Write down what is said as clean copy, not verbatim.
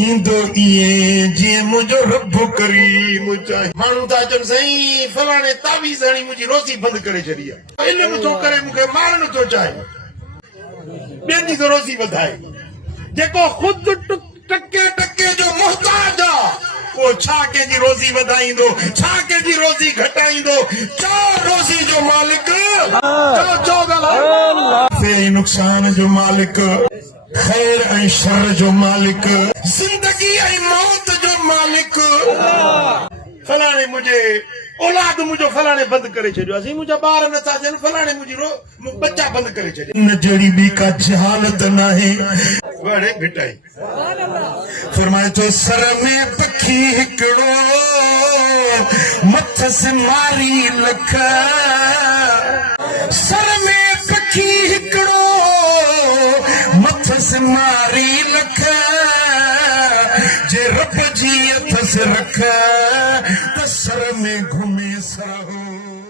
थींदो इए जीअं मुंहिंजो रब करीम चाहे। माण्हू था चवनि साईं फलाणे तावीज़ हणी मुंहिंजी रोज़ी बंदि करे छॾी आहे, इल्मु थो करे मूंखे मारणु थो चाहे, ॿियनि जी थो रोज़ी वधाए। जेको ख़ुदि टके टके जो मुहताज आहे वो छा कंहिंजी रोज़ी वधाईंदो, छा कंहिंजी रोज़ी घटाईंदो। चओ रोज़ी जो मालिक, चओ ॻाल्हायो, नुक़सान जो मालिक, खैर ऐं शर जो मालिक, ज़िंदगी ऐं मौत जो मालिक। फलाणे मुंहिंजे औलाद मुंहिंजो फलाणे बंदि करे छॾियो आहे, मुंहिंजा ॿार नथा थियनि, फलाणे मुंहिंजी बच्चा बंदि करे छॾियो। न जहिड़ी ॿी का जहालत नाहे वड़े भिटाई। फरमाए तो सर में पखी हिकिड़ो मथ से मारी लख, सर में पखी हिकिड़ो मथ से मारी लख, जे रब जी अथस रख त सर में घुमे सर हो।